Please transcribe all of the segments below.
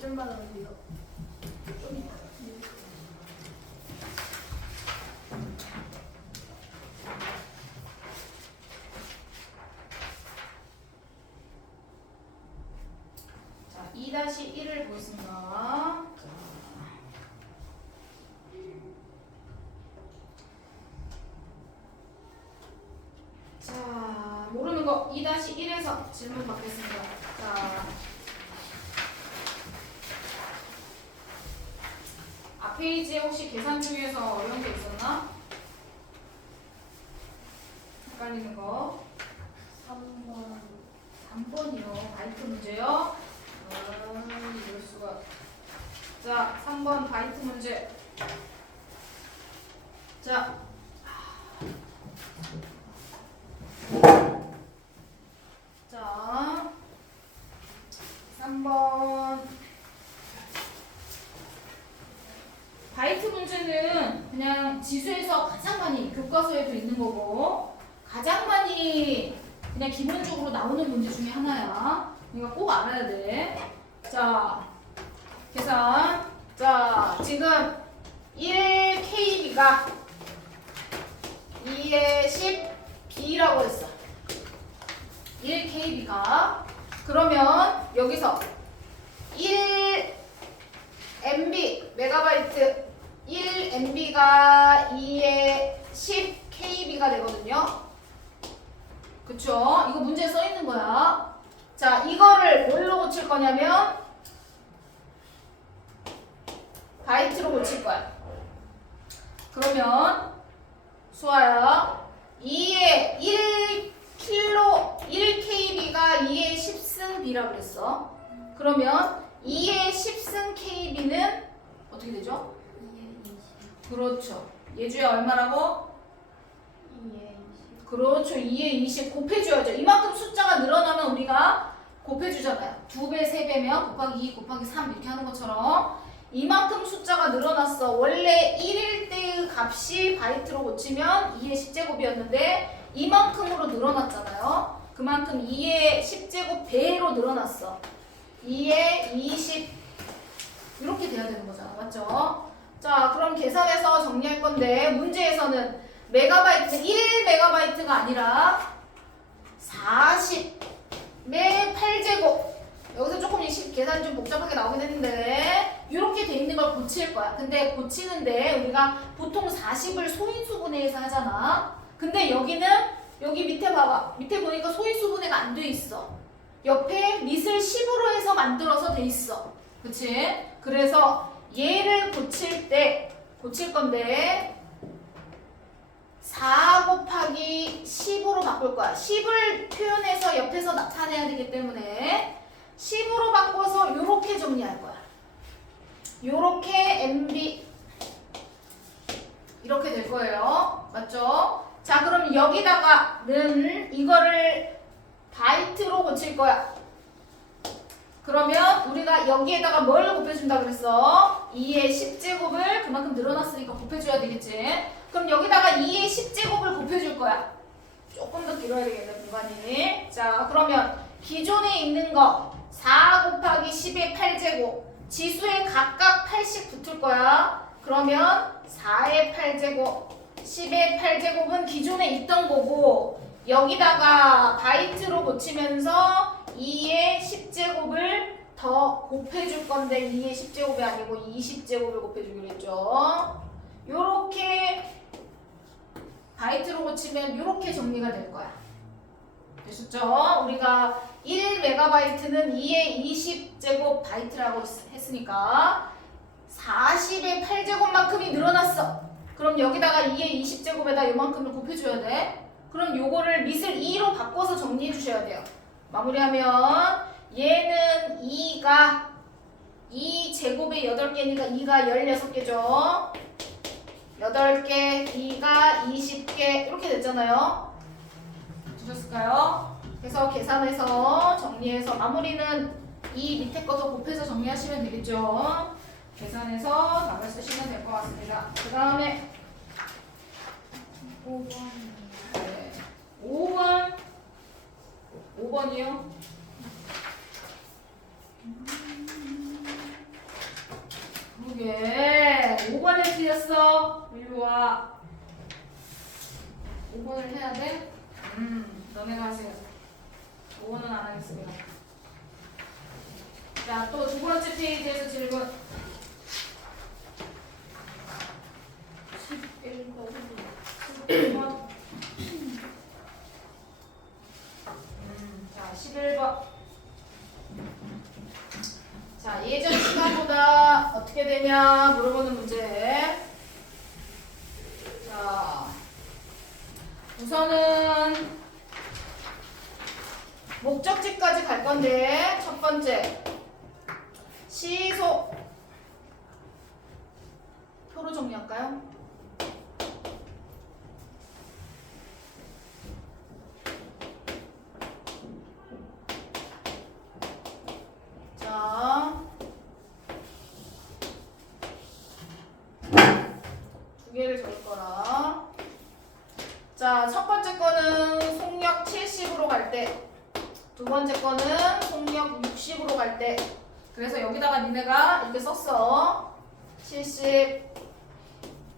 좀 받았는데요. 자, 2-1을 보겠습니다. 자, 모르는 거 2-1에서 질문 받겠습니다. 자, 앞 페이지에 혹시 계산 중에서 어려운 게 있었나? 헷갈리는 거. 3번. 3번이요. 바이트 문제요? 이럴 수가. 자, 3번 바이트 문제. 자, 자, 3번 바이트 문제는 그냥 지수에서 가장 많이 교과서에도 있는 거고 가장 많이 그냥 기본적으로 나오는 문제 중에 하나야. 이거 꼭 알아야 돼. 자, 계산. 자, 지금 1KB가 2에 10B라고 했어. 1KB가 그러면 여기서 1MB 메가바이트 1MB가 2에 10KB가 되거든요. 그쵸? 이거 문제에 써 있는 거야. 자, 이거를 뭘로 고칠 거냐면 바이트로 고칠 거야. 그러면 수아야 2에 1KB가 2에 10승 B라고 그랬어. 그러면 2에 10승 KB는 어떻게 되죠? 2에 20. 그렇죠. 예주야 얼마라고? 2에 20. 그렇죠. 2에 20 곱해줘야죠. 이만큼 숫자가 늘어나면 우리가 곱해주잖아요. 2배, 3배면 곱하기 2, 곱하기 3 이렇게 하는 것처럼 이만큼 숫자가 늘어났어. 원래 1일 때의 값이 바이트로 고치면 2의 10제곱이었는데 이만큼으로 늘어났잖아요. 그만큼 2의 10제곱 배로 늘어났어. 2의 20 이렇게 돼야 되는 거잖아. 맞죠? 자, 그럼 계산해서 정리할 건데 문제에서는 메가바이트 1메가바이트가 아니라 40의 8제곱 여기서 조금 계산이 좀 복잡하게 나오긴 했는데 이렇게 돼 있는 걸 고칠 거야. 근데 고치는데 우리가 보통 40을 소인수분해해서 하잖아. 근데 여기는 여기 밑에 봐봐. 밑에 보니까 소인수분해가 안 돼 있어. 옆에 밑을 10으로 해서 만들어서 돼 있어. 그치? 그래서 얘를 고칠 건데 4 곱하기 10으로 바꿀 거야. 10을 표현해서 옆에서 나타내야 되기 때문에 10으로 바꿔서 요렇게 정리할 거야. 요렇게 MB 이렇게 될 거예요. 맞죠? 자, 그럼 여기다가는 이거를 바이트로 고칠 거야. 그러면 우리가 여기에다가 뭘 곱해준다 그랬어? 2의 10제곱을 그만큼 늘어났으니까 곱해줘야 되겠지. 그럼 여기다가 2의 10제곱을 곱해줄 거야. 조금 더 길어야 되겠네, 공간이. 자, 그러면 기존에 있는 거 4 곱하기 10의 8제곱 지수에 각각 8씩 붙을 거야. 그러면 4의 8제곱 10의 8제곱은 기존에 있던 거고 여기다가 바이트로 고치면서 2의 10제곱을 더 곱해줄 건데 2의 10제곱이 아니고 20제곱을 곱해주기로 했죠. 요렇게 바이트로 고치면 요렇게 정리가 될 거야. 되셨죠? 우리가 1메가바이트는 2의 20제곱 바이트라고 했으니까 40의 8제곱만큼이 늘어났어. 그럼 여기다가 2의 20제곱에다 요만큼을 곱해줘야 돼. 그럼 요거를 밑을 2로 바꿔서 정리해 주셔야 돼요. 마무리하면 얘는 2가 2제곱에 8개니까 2가 16개죠. 8개, 2가 20개 이렇게 됐잖아요. 되셨을까요? 그래서 계산해서 정리해서 마무리는 이 밑에 것도 곱해서 정리하시면 되겠죠. 계산해서 답을 쓰시면 될 것 같습니다. 그 다음에 5번. 네. 5번 5번이요? 5번을 해야 돼? 너네가 하세요. 5번은 안 하겠습니다. 자, 또 두 번째 페이지에서 질문. 11번. 자, 11번. 자, 예전 시간보다 어떻게 되냐 물어보는 문제. 자, 우선은 목적지까지 갈 건데 첫 번째 시속 표로 정리할까요? 자, 두 개를 적을 거라. 자, 첫 번째 거는 속력 70으로 갈 때, 두 번째 거는 속력 60으로 갈 때. 그래서 여기다가 니네가 이렇게 썼어. 70.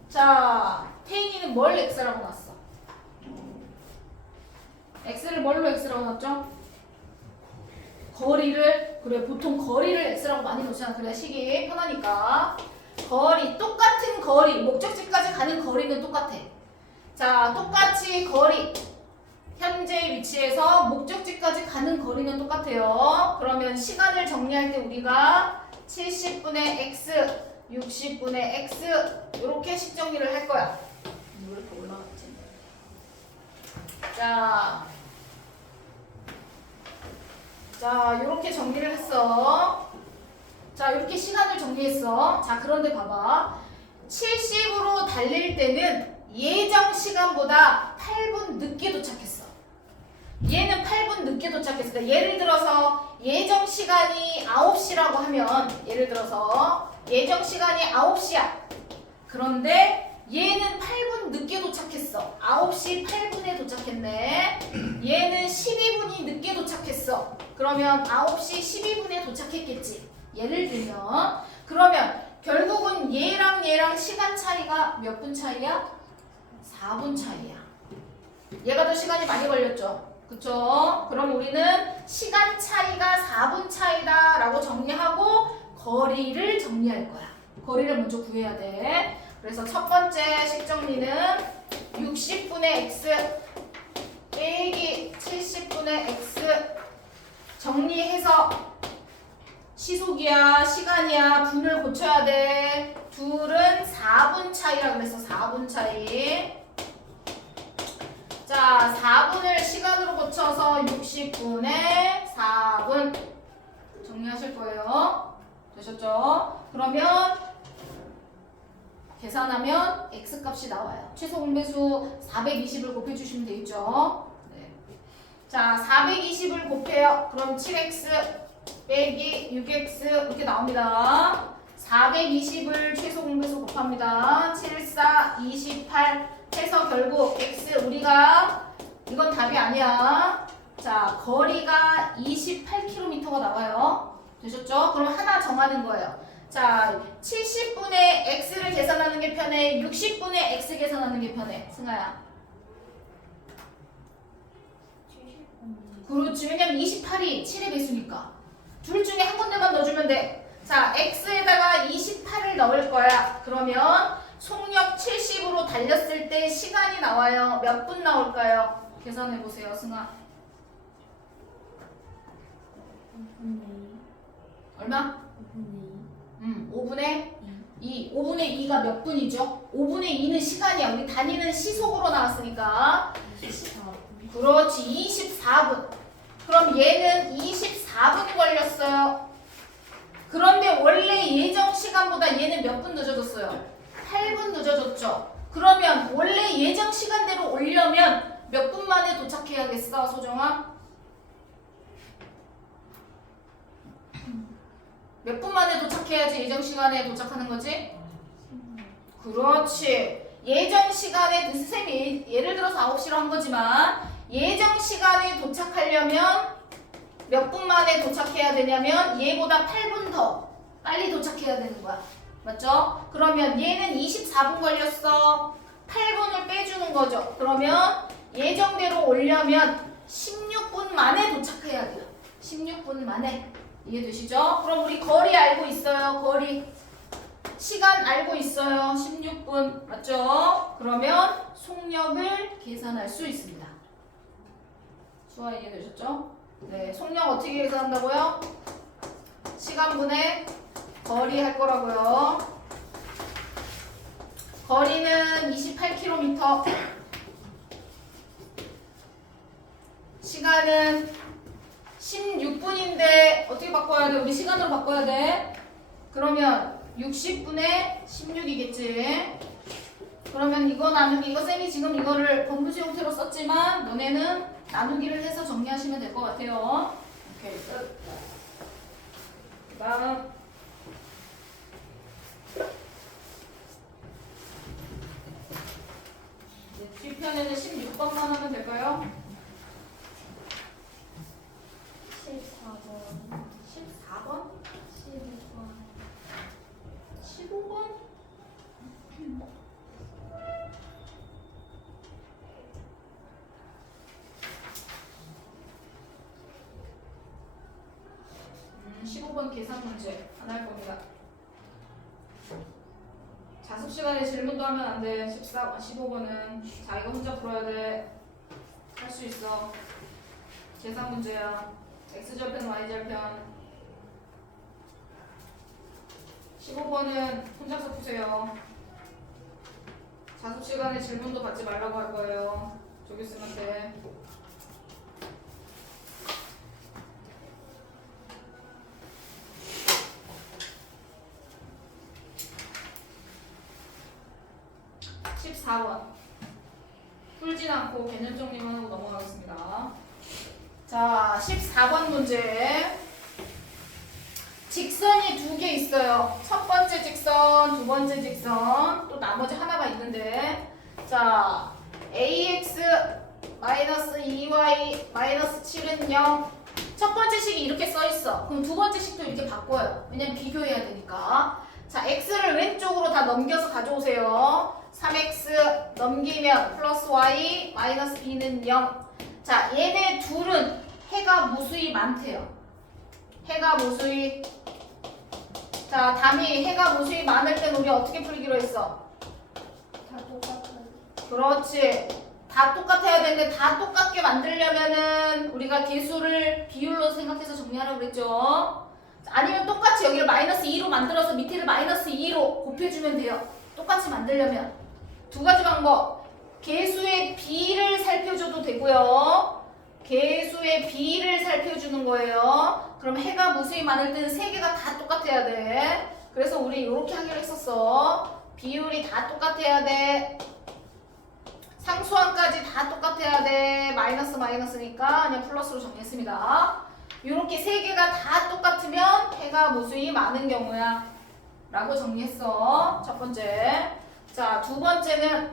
자, 태인이는 뭘 x라고 놨어? x를 뭘로 x라고 놨죠? 거리를. 그래, 보통 거리를 x라고 많이 놓잖아. 그래야 식이 편하니까. 거리, 똑같은 거리, 목적지까지 가는 거리는 똑같아. 자, 똑같이 거리, 현재 위치에서 목적지까지 가는 거리는 똑같아요. 그러면 시간을 정리할 때 우리가 70분의 x, 60분의 x 이렇게 식 정리를 할 거야. 왜 이렇게 올라갔지? 자, 이렇게 정리를 했어. 자, 이렇게 시간을 정리했어. 자, 그런데 봐봐. 70으로 달릴 때는 예정 시간보다 8분 늦게 도착했어. 얘는 8분 늦게 도착했어. 그러니까 예를 들어서 예정 시간이 9시라고 하면, 예를 들어서 예정 시간이 9시야. 그런데 얘는 8분 늦게 도착했어. 9시 8분에 도착했네. 얘는 12분이 늦게 도착했어. 그러면 9시 12분에 도착했겠지. 예를 들면. 그러면 결국은 얘랑 시간 차이가 몇 분 차이야? 4분 차이야. 얘가 더 시간이 많이 걸렸죠. 그쵸? 그럼 우리는 시간 차이가 4분 차이다 라고 정리하고 거리를 정리할 거야. 거리를 먼저 구해야 돼. 그래서 첫 번째 식 정리는 60분의 x 빼기 70분의 x 정리해서 시속이야, 시간이야, 분을 고쳐야 돼. 둘은 4분 차이라 그랬어. 4분 차이. 자, 4분을 시간으로 고쳐서 60분의 4분 정리하실 거예요. 되셨죠? 그러면 계산하면 x 값이 나와요. 최소 공배수 420을 곱해주시면 되겠죠? 네. 자, 420을 곱해요. 그럼 7x 빼기 6x 이렇게 나옵니다. 420을 최소 공배수 곱합니다. 7, 4, 28 해서 결국 x 우리가 이건 답이 아니야. 자, 거리가 28km가 나와요. 되셨죠? 그럼 하나 정하는 거예요. 자, 70분의 x를 계산하는 게 편해? 60분의 x 계산하는 게 편해? 승아야. 70분. 그렇지. 왜냐면 28이 7의 배수니까. 둘 중에 한 군데만 넣어주면 돼. 자, x에다가 28을 넣을 거야. 그러면 속력 70으로 달렸을 때 시간이 나와요. 몇 분 나올까요? 계산해보세요, 승아. 얼마? 5분의 2. 5분의 2가 몇 분이죠? 5분의 2는 시간이야. 우리 단위는 시속으로 나왔으니까. 24분. 그렇지. 24분. 그럼 얘는 24분 걸렸어요. 그런데 원래 예정 시간보다 얘는 몇 분 늦어졌어요? 8분 늦어졌죠. 그러면 원래 예정 시간대로 오려면 몇 분 만에 도착해야겠어, 소정아? 몇 분 만에 도착해야지 예정 시간에 도착하는 거지? 그렇지. 예정 시간에 선생님이 예를 들어서 9시로 한 거지만 예정 시간에 도착하려면 몇 분 만에 도착해야 되냐면 얘보다 8분 더 빨리 도착해야 되는 거야. 맞죠? 그러면 얘는 24분 걸렸어. 8분을 빼주는 거죠. 그러면 예정대로 오려면 16분 만에 도착해야 돼요. 16분 만에. 이해되시죠? 그럼 우리 거리 알고 있어요. 거리. 시간 알고 있어요. 16분. 맞죠? 그러면 속력을 계산할 수 있습니다. 수화 이해되셨죠? 네. 속력 어떻게 계산한다고요? 시간분의 거리 할 거라고요. 거리는 28km. 시간은 16분인데 어떻게 바꿔야 돼? 우리 시간으로 바꿔야 돼. 그러면 60분의 16이겠지. 그러면 이거 나누기, 이거 쌤이 지금 이거를 검부지 형태로 썼지만 너네는 나누기를 해서 정리하시면 될 것 같아요. 오케이, 끝. 그 다음 뒷편에는 16번만 하면 될까요? 14번 14번? 15번 15번? 음, 15번 계산 문제 안 할 겁니다. 자습 시간에 질문도 하면 안 돼. 15번은 자기가 혼자 풀어야 돼. 할 수 있어. 계산 문제야. X절편, Y절편. 15번은 혼자서 푸세요. 자습 시간에 질문도 받지 말라고 할 거예요. 조교쌤한테. 풀진 않고 개념 정리만 하고 넘어가겠습니다. 자, 14번 문제. 직선이 두 개 있어요. 첫 번째 직선, 두 번째 직선, 또 나머지 하나가 있는데, 자, ax 마이너스 2y 마이너스 7은 0. 첫 번째 식이 이렇게 써 있어. 그럼 두 번째 식도 이렇게 바꿔요. 왜냐면 비교해야 되니까. 자, x를 왼쪽으로 다 넘겨서 가져오세요. 3x 넘기면 플러스 y 마이너스 b는 0. 자, 얘네 둘은 해가 무수히 많대요. 해가 무수히. 자, 담이 해가 무수히 많을 땐 우리 어떻게 풀기로 했어? 다 똑같아요. 그렇지. 다 똑같아야 되는데 다 똑같게 만들려면은 우리가 개수를 비율로 생각해서 정리하라고 그랬죠. 아니면 똑같이 여기를 마이너스 2로 만들어서 밑에를 마이너스 2로 곱해주면 돼요. 똑같이 만들려면. 두 가지 방법. 개수의 비를 살펴줘도 되고요. 개수의 비를 살펴주는 거예요. 그럼 해가 무수히 많을 때는 세 개가 다 똑같아야 돼. 그래서 우리 이렇게 하기로 했었어. 비율이 다 똑같아야 돼. 상수항까지 다 똑같아야 돼. 마이너스 마이너스니까 그냥 플러스로 정리했습니다. 이렇게 세 개가 다 똑같으면 해가 무수히 많은 경우야 라고 정리했어. 첫 번째. 자, 두 번째는,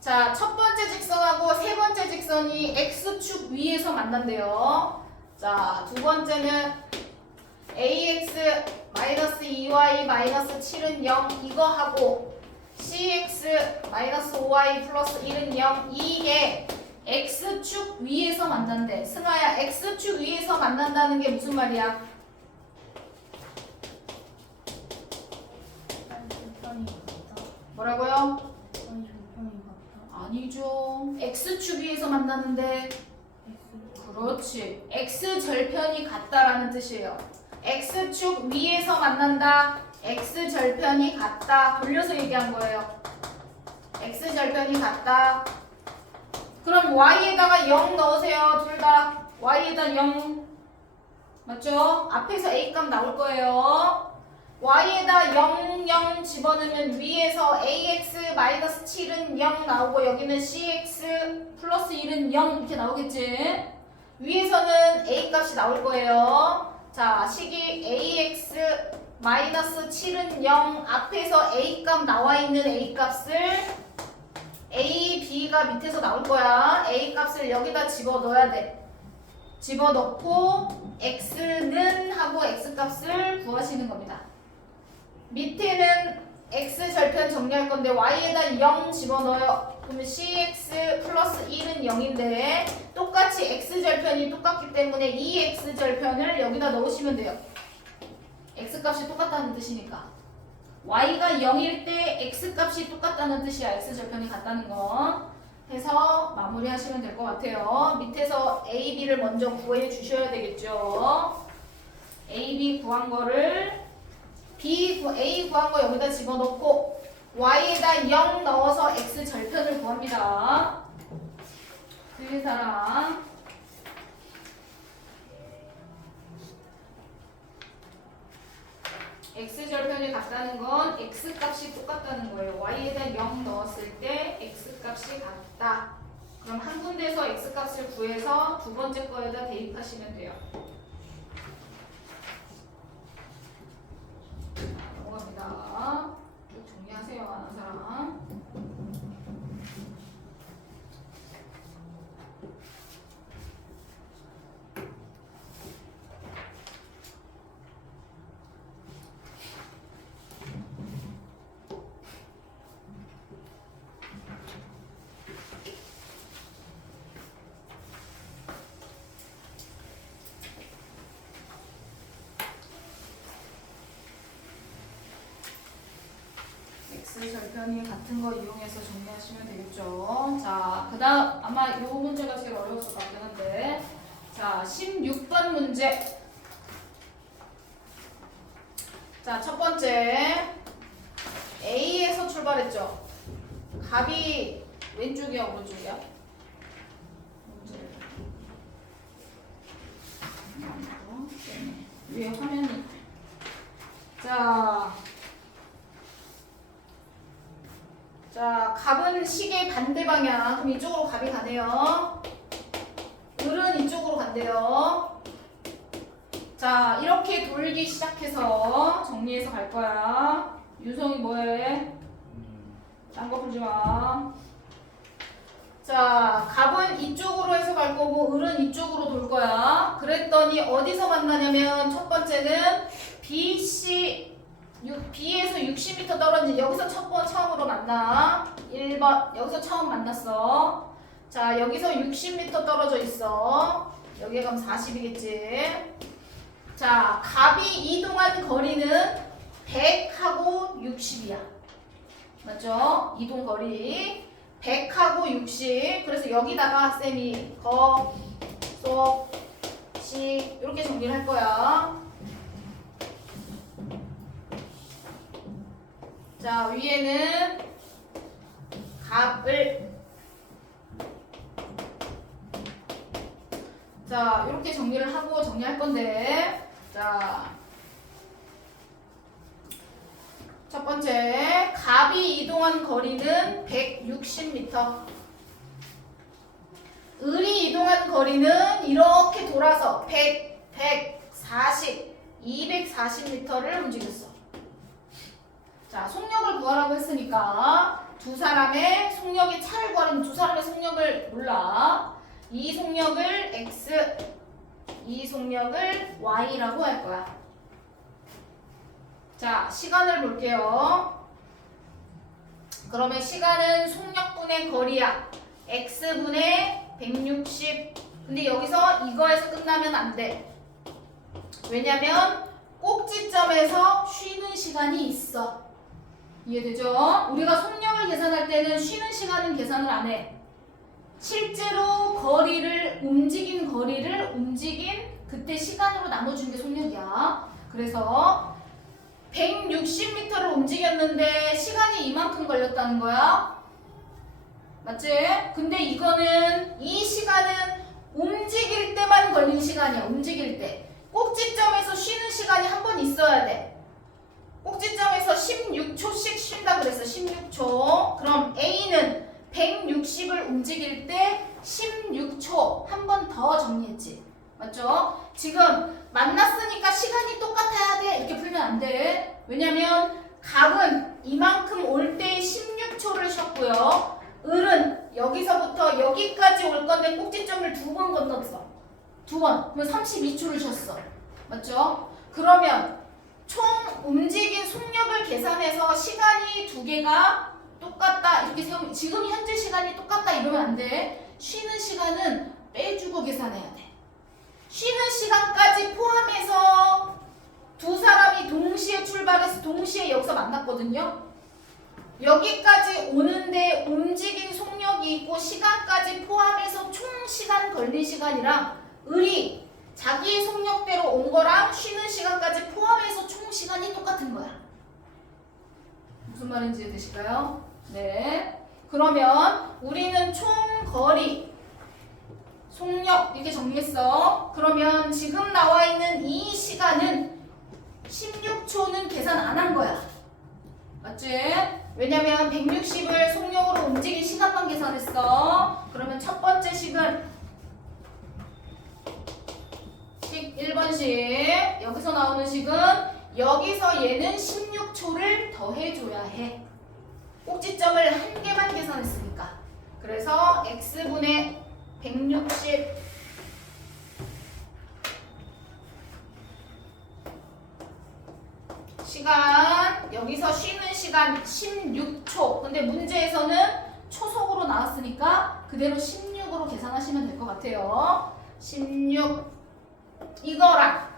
자, 첫 번째 직선하고 세 번째 직선이 x축 위에서 만난대요. 자, 두 번째는 ax 마이너스 2y 마이너스 7은 0 이거 하고 cx 마이너스 5y 플러스 1은 0 이게 x축 위에서 만난대. 승아야, x축 위에서 만난다는 게 무슨 말이야? 조편이 같다. 뭐라고요? 아니 조편이 같다. 아니죠. x축 위에서 만나는데. 그렇지. x절편이 같다라는 뜻이에요. x축 위에서 만난다. x절편이 같다. 돌려서 얘기한 거예요. x절편이 같다. 그럼 y에다가 0 넣으세요. 둘 다. y에다 0. 맞죠? 앞에서 a값 나올 거예요. y에다 0, 0 집어넣으면 위에서 ax 마이너스 7은 0 나오고 여기는 cx 플러스 1은 0 이렇게 나오겠지? 위에서는 a 값이 나올 거예요. 자, 식이 ax 마이너스 7은 0 앞에서 a 값 나와 있는 a 값을 a, b가 밑에서 나올 거야. a 값을 여기다 집어넣어야 돼. 집어넣고 x는 하고 x 값을 구하시는 겁니다. 밑에는 x 절편 정리할 건데 y에다 0 집어넣어요. 그러면 cx 플러스 1은 0인데 똑같이 x절편이 똑같기 때문에 이 x절편을 여기다 넣으시면 돼요. x값이 똑같다는 뜻이니까. y가 0일 때 x값이 똑같다는 뜻이야. x절편이 같다는 거. 해서 마무리하시면 될 것 같아요. 밑에서 a, b를 먼저 구해 주셔야 되겠죠. a, b 구한 거를 a 구한 거 여기다 집어넣고 y에다 0 넣어서 x절편을 구합니다. 틀린 사람. x절편이 같다는 건 x값이 똑같다는 거예요. y에다 0 넣었을 때 x값이 같다. 그럼 한 군데서 x값을 구해서 두 번째 거에다 대입하시면 돼요. 넘어갑니다. 쭉 정리하세요. 아는 사람. x절편이 같은 거 이용해서 정리하시면 되겠죠. 자, 그 다음 아마 이 문제가 제일 어려웠을 것 같긴 한데, 자, 16번 문제. 자, 첫 번째 A에서 출발했죠. 값이 왼쪽이야 오른쪽이야? 위에 화면이. 자, 값은 시계 반대 방향. 그럼 이쪽으로 값이 가네요. 을은 이쪽으로 간대요. 자, 이렇게 돌기 시작해서 정리해서 갈 거야. 유성이 뭐해? 딴 거 풀지 마. 자, 값은 이쪽으로 해서 갈 거고 을은 이쪽으로 돌 거야. 그랬더니 어디서 만나냐면 첫 번째는 B에서 60m 떨어진 여기서 처음으로 만나. 1번 여기서 처음 만났어. 자, 여기서 60m 떨어져 있어. 여기에 가면 40이겠지. 자, 값이 이동한 거리는 100하고 60이야. 맞죠? 이동 거리 100하고 60. 그래서 여기다가 쌤이 거, 속, 시 이렇게 정리를 할 거야. 자, 위에는 값을 자, 이렇게 정리를 하고 정리할 건데, 자, 첫 번째 값이 이동한 거리는 160m. 을이 이동한 거리는 이렇게 돌아서 100, 140, 240m를 움직였어. 자, 속력을 구하라고 했으니까 두 사람의 속력의 차를 구하려면 두 사람의 속력을 몰라. 이 속력을 x, 이 속력을 y라고 할 거야. 자, 시간을 볼게요. 그러면 시간은 속력분의 거리야. x분의 160. 근데 여기서 이거에서 끝나면 안 돼. 왜냐면 꼭지점에서 쉬는 시간이 있어. 이해되죠? 우리가 속력을 계산할 때는 쉬는 시간은 계산을 안 해. 실제로 움직인 그때 시간으로 나눠준 게 속력이야. 그래서 160m를 움직였는데 시간이 이만큼 걸렸다는 거야. 맞지? 근데 이 시간은 움직일 때만 걸린 시간이야. 움직일 때. 꼭지점에서 쉬는 시간이 한 번 있어야 돼. 꼭지점에서 16초씩 쉰다 그랬어. 16초. 그럼 A는 160을 움직일 때 16초 한 번 더 정리했지. 맞죠? 지금 만났으니까 시간이 똑같아야 돼. 이렇게 풀면 안 돼. 왜냐면 값은 이만큼 올 때 16초를 쉬었고요. 을은 여기서부터 여기까지 올 건데 꼭지점을 두 번 건넜어. 두 번. 그러면 32초를 쉬었어. 맞죠? 그러면 총 움직인 속력을 계산해서 시간이 두 개가 똑같다 이렇게 세우면 지금 현재 시간이 똑같다 이러면 안 돼. 쉬는 시간은 빼주고 계산해야 돼. 쉬는 시간까지 포함해서 두 사람이 동시에 출발해서 동시에 여기서 만났거든요. 여기까지 오는데 움직인 속력이 있고 시간까지 포함해서 총 시간 걸린 시간이랑 을이 자기의 속력대로 온 거랑 쉬는 시간까지 포함해서 총 시간이 똑같은 거야. 무슨 말인지 이해되실까요? 네. 그러면 우리는 총 거리, 속력 이렇게 정리했어. 그러면 지금 나와 있는 이 시간은 16초는 계산 안 한 거야. 맞지? 왜냐면 160을 속력으로 움직인 시간만 계산했어. 그러면 첫 번째 식은 1번식 여기서 나오는 식은 여기서 얘는 16초를 더해줘야 해. 꼭지점을 한 개만 계산했으니까. 그래서 x분의 160 시간 여기서 쉬는 시간 16초. 근데 문제에서는 초속으로 나왔으니까 그대로 16으로 계산하시면 될 것 같아요. 16 이거랑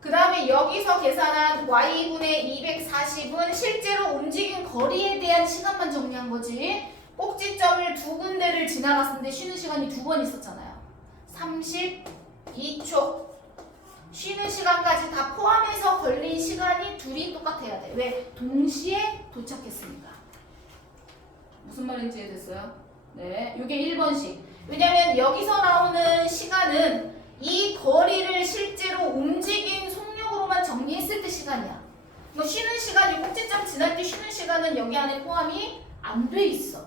그 다음에 여기서 계산한 y분의 240은 실제로 움직인 거리에 대한 시간만 정리한 거지. 꼭지점을 두 군데를 지나갔는데 쉬는 시간이 두 번 있었잖아요. 32초. 쉬는 시간까지 다 포함해서 걸린 시간이 둘이 똑같아야 돼. 왜? 동시에 도착했으니까. 무슨 말인지 이해됐어요? 네, 이게 1번식. 왜냐면 여기서 나오는 시간은 이 거리를 실제로 움직인 속력으로만 정리했을 때 시간이야. 뭐 쉬는 시간이 꼭지점 지날 때 쉬는 시간은 여기 안에 포함이 안 돼 있어.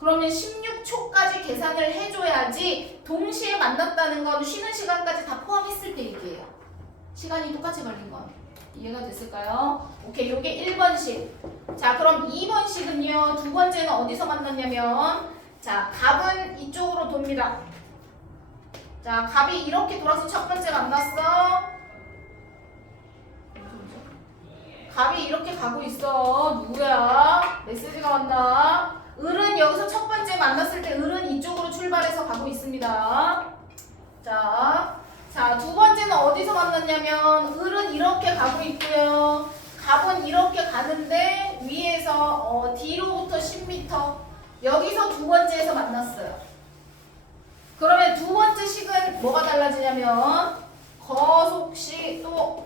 그러면 16초까지 계산을 해줘야지 동시에 만났다는 건 쉬는 시간까지 다 포함했을 때 얘기예요. 시간이 똑같이 걸린 건. 이해가 됐을까요? 오케이, 요게 1번식. 자, 그럼 2번식은요. 두 번째는 어디서 만났냐면 자, 갑은 이쪽으로 돕니다. 자, 갑이 이렇게 돌아서 첫 번째 만났어. 갑이 이렇게 가고 있어. 누구야? 메시지가 왔나? 을은 여기서 첫 번째 만났을 때 을은 이쪽으로 출발해서 가고 있습니다. 자, 두 번째는 어디서 만났냐면 을은 이렇게 가고 있고요. 갑은 이렇게 가는데 위에서 뒤로부터 10m 여기서 두 번째에서 만났어요. 그러면 두 번째 식은 뭐가 달라지냐면 거속시 또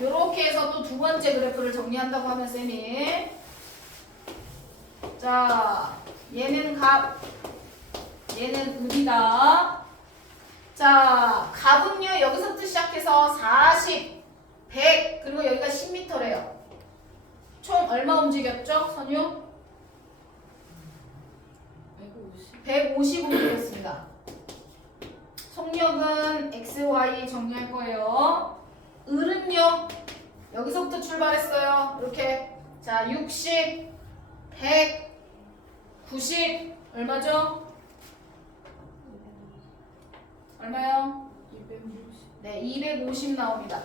요렇게 해서 또 두 번째 그래프를 정리한다고 하면 쌤이 자, 얘는 갑, 얘는 을이다. 자, 갑은요 여기서부터 시작해서 40, 100 그리고 여기가 10m래요. 총 얼마 움직였죠, 선유? 150 움직였습니다. 속력은 x, y 정리할 거예요. 을은요 여기서부터 출발했어요. 이렇게 자 60, 100, 90 얼마죠? 얼마요? 250. 네, 250 나옵니다.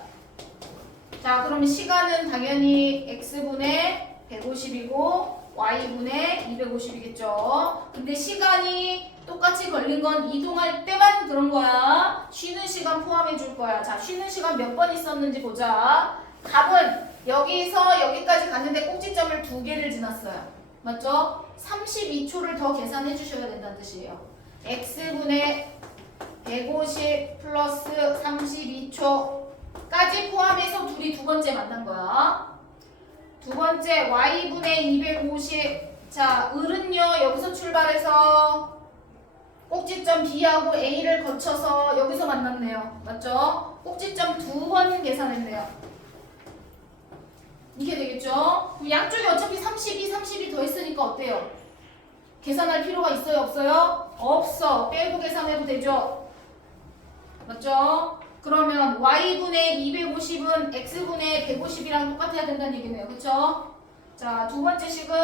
자, 그럼 시간은 당연히 x분의 150이고 y분의 250이겠죠. 근데 시간이 똑같이 걸린 건 이동할 때만 그런 거야. 쉬는 시간 포함해 줄 거야. 자, 쉬는 시간 몇 번 있었는지 보자. 갑은 여기서 여기까지 갔는데 꼭지점을 두 개를 지났어요. 맞죠? 32초를 더 계산해 주셔야 된다는 뜻이에요. x분의 150 플러스 32초까지 포함해서 둘이 두 번째 만난 거야. 두 번째 y분의 250. 자, 을은요 여기서 출발해서 꼭지점 B하고 A를 거쳐서 여기서 만났네요. 맞죠? 꼭지점 두 번 계산했네요. 이게 되겠죠? 양쪽이 어차피 32 더 했으니까 어때요? 계산할 필요가 있어요? 없어요? 없어. 빼고 계산해도 되죠? 맞죠? 그러면 y분의 250은 x분의 150이랑 똑같아야 된다는 얘기네요. 그쵸? 자, 두 번째 식은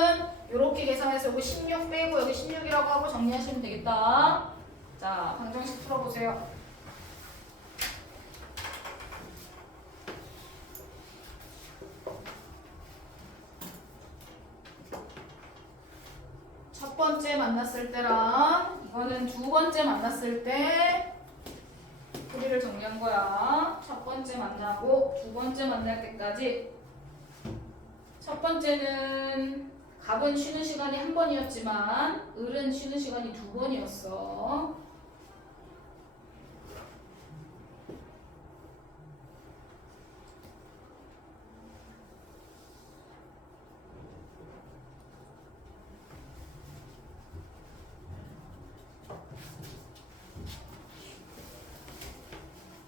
이렇게 계산해서 여기 16 빼고 여기 16이라고 하고 정리하시면 되겠다. 자, 방정식 풀어보세요. 번째 만났을 때랑 이거는 두 번째 만났을 때 풀이를 정리한 거야. 첫 번째 만나고 두 번째 만날 때까지. 첫 번째는 갑은 쉬는 시간이 한 번이었지만 을은 쉬는 시간이 두 번이었어.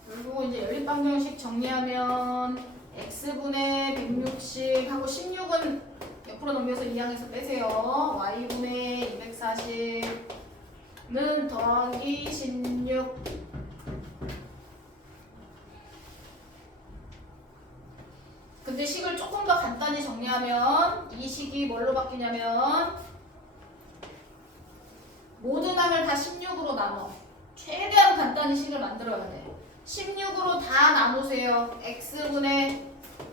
그리고 이제 연립방정식 정리하면 x분의 160 하고 16은 옆으로 넘겨서 2항에서 빼세요. y분의 240는 더하기 16. 근데 식을 조금 더 간단히 정리하면 이 식이 뭘로 바뀌냐면 모든 항을 다 16으로 나눠. 최대한 간단히 식을 만들어야 돼. 16으로 다 나누세요. x분의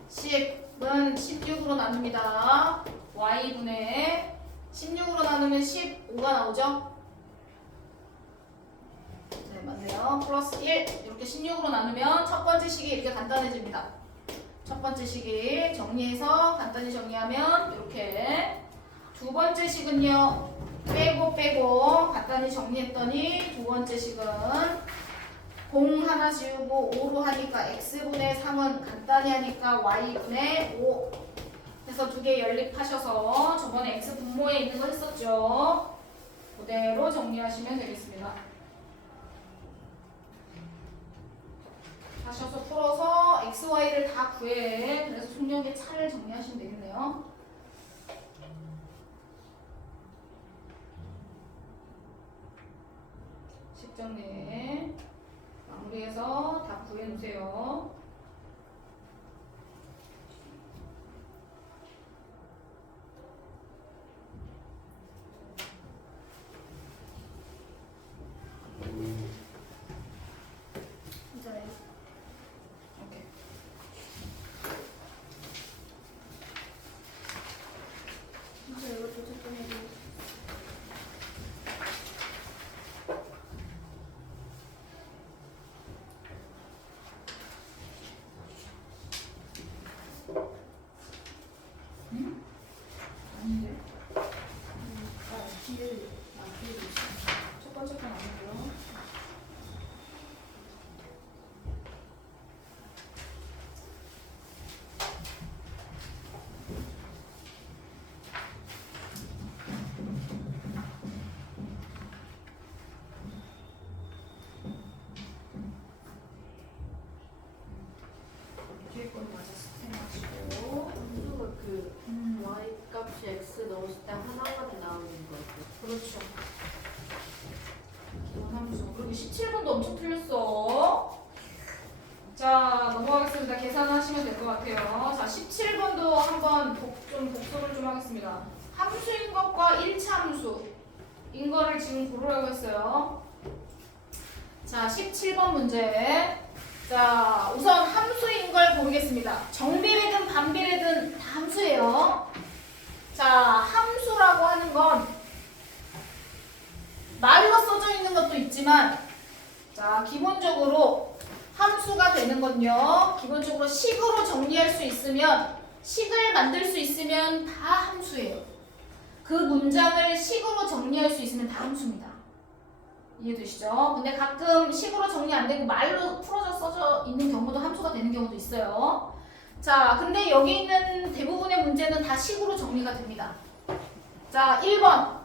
10은 16으로 나눕니다. y분의 16으로 나누면 15가 나오죠? 네, 맞네요. 플러스 1 이렇게 16으로 나누면 첫 번째 식이 이렇게 간단해집니다. 첫 번째 식이 정리해서 간단히 정리하면 이렇게. 두 번째 식은요. 빼고 간단히 정리했더니 두 번째 식은 0 하나 지우고 5로 하니까 x분의 3은 간단히 하니까 y분의 5 해서 두 개 연립하셔서 저번에 x 분모에 있는 거 했었죠. 그대로 정리하시면 되겠습니다. 하셔서 풀어서 x, y를 다 구해. 그래서 속력의 차를 정리하시면 되겠네요. 식정리 마무리해서 다 구해놓으세요. 진짜요? 오케이. 진짜 이거 도착 좀 해줘. 응? 아닌데? 뒤에 뒤에 있어. 첫 번째 건 아니고요. 뒤에 건 맞았을 때 마시고. 함수가 그 y 값이 x 넣었을 때 하나만 나오는 거죠. 그렇죠. 기본 함수. 그리고 17번도 엄청 틀렸어. 자, 넘어가겠습니다. 계산하시면 될 것 같아요. 자, 17번도 한번 복습을 좀 하겠습니다. 함수인 것과 1차 함수인 거를 지금 고르라고 했어요. 자, 17번 문제. 자, 우선 함수인 걸 고르겠습니다. 정비례든 반비례든 다 함수예요. 자, 함수라고 하는 건 말로 써져 있는 것도 있지만, 자, 기본적으로 함수가 되는 건요. 기본적으로 식으로 정리할 수 있으면, 식을 만들 수 있으면 다 함수예요. 그 문장을 식으로 정리할 수 있으면 다 함수입니다. 이해되시죠? 근데 가끔 식으로 정리 안 되고 말로 풀어져 써져 있는 경우도 함수가 되는 경우도 있어요. 자, 근데 여기 있는 대부분의 문제는 다 식으로 정리가 됩니다. 자, 1번.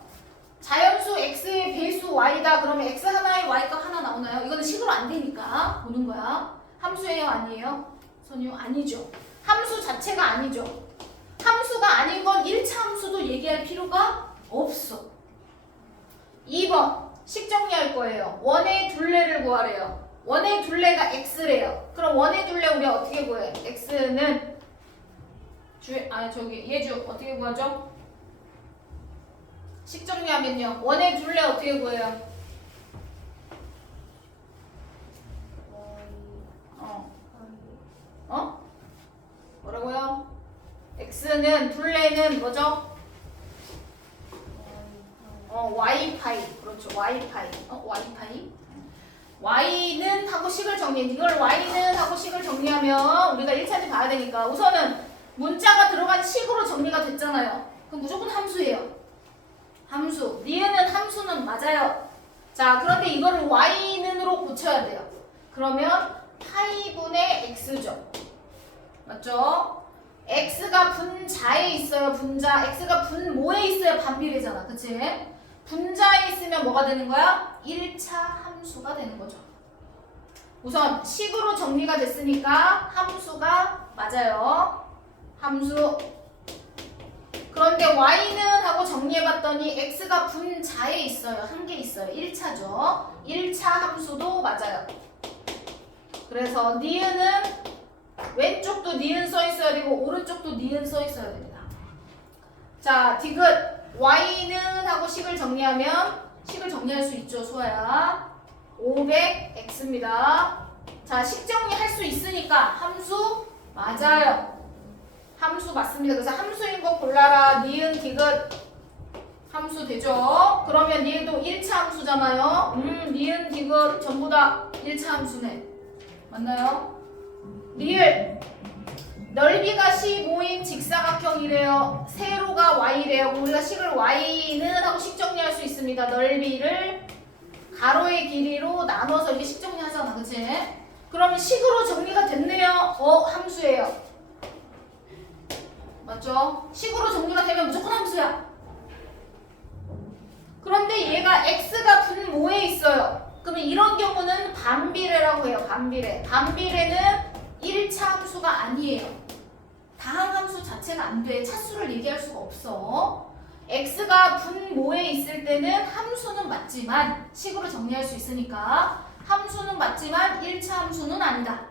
자연수 x의 배수 y다. 그러면 x 하나에 y값 하나 나오나요? 이거는 식으로 안 되니까 보는 거야. 함수예요? 아니에요? 선유 아니죠. 함수 자체가 아니죠. 함수가 아닌 건 1차 함수도 얘기할 필요가 없어. 2번. 식 정리할 거예요. 원의 둘레를 구하래요. 원의 둘레가 x래요. 그럼 원의 둘레 우리 어떻게 구해? x는 예주 어떻게 구하죠? 식 정리하면요. 원의 둘레 어떻게 구해요? 뭐라고요? x는 둘레는 뭐죠? y파이. 그렇죠. y파이. y파이. y는 하고 식을 정리해. 이걸 y는 하고 식을 정리하면 우리가 1차지 봐야 되니까 우선은 문자가 들어간 식으로 정리가 됐잖아요. 그럼 무조건 함수예요. 함수. 니은은 함수는 맞아요. 자, 그런데 이거를 y는으로 고쳐야 돼요. 그러면 파이분의 x죠. 맞죠? x가 분자에 있어요. 분자. x가 분모에 있어야 반비례잖아. 그치? 분자에 있으면 뭐가 되는 거야? 1차 함수가 되는 거죠. 우선 식으로 정리가 됐으니까 함수가 맞아요. 함수. 그런데 y는 하고 정리해봤더니 x가 분자에 있어요. 한 개 있어요. 1차죠. 1차 함수도 맞아요. 그래서 니은은 왼쪽도 니은 써 있어야 되고 오른쪽도 니은 써 있어야 됩니다. 자, 디귿 y는 하고 식을 정리하면 식을 정리할 수 있죠, 수아야. 500x입니다. 자, 식 정리할 수 있으니까 함수 맞아요. 함수 맞습니다. 그래서 함수인 거 골라라. 니은 디귿 함수 되죠? 그러면 니은도 1차 함수잖아요. 니은 디귿 전부 다 1차 함수네. 맞나요? 리을 넓이가 15인 직사각형이래요. 세로가 y래요. 우리가 식을 y는 하고 식 정리할 수 있습니다. 넓이를 가로의 길이로 나눠서 이렇게 식 정리하잖아. 그치? 그러면 식으로 정리가 됐네요. 함수예요. 맞죠? 식으로 정리가 되면 무조건 함수야. 그런데 얘가 x가 분모에 있어요. 그러면 이런 경우는 반비례라고 해요. 반비례. 반비례는 1차 함수가 아니에요. 다항함수 자체가 안 돼. 차수를 얘기할 수가 없어. x가 분모에 있을 때는 함수는 맞지만 식으로 정리할 수 있으니까 함수는 맞지만 1차 함수는 아니다.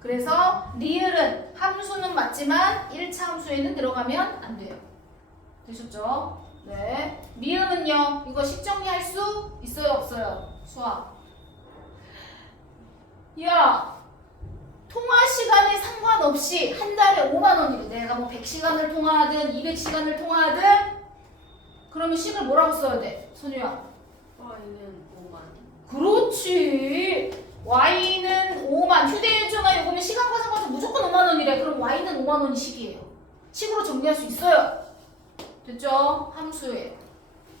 그래서 리을은 함수는 맞지만 1차 함수에는 들어가면 안 돼요. 되셨죠? 네. 미음은요. 이거 식 정리할 수 있어요, 없어요? 수학. 야, 통화 시간에 상관없이 한 달에 5만 원이래. 내가 뭐 100시간을 통화하든 200시간을 통화하든 그러면 식을 뭐라고 써야 돼? 선우야. y는 5만. 그렇지. y는 5만. 휴대용 전화 요금은 시간과 상관없이 무조건 5만 원이래. 그럼 y는 5만 원이 식이에요. 식으로 정리할 수 있어요. 됐죠? 함수예요.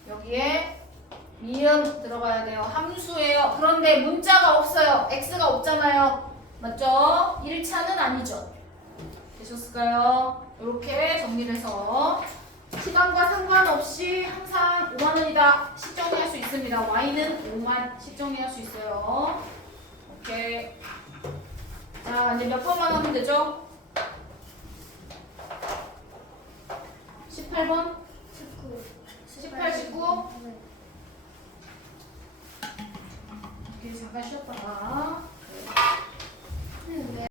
여기에 미음 들어가야 돼요. 함수예요. 그런데 문자가 없어요. x가 없잖아요. 맞죠? 1차는 아니죠. 되셨을까요? 이렇게 정리를 해서 시간과 상관없이 항상 5만 원이다. 식 정리할 수 있습니다. y는 5만 식 정리할 수 있어요. 오케이. 자, 이제 몇 번만 하면 되죠? 18번? 18, 19? 네. 이렇게 잠깐 쉬었다가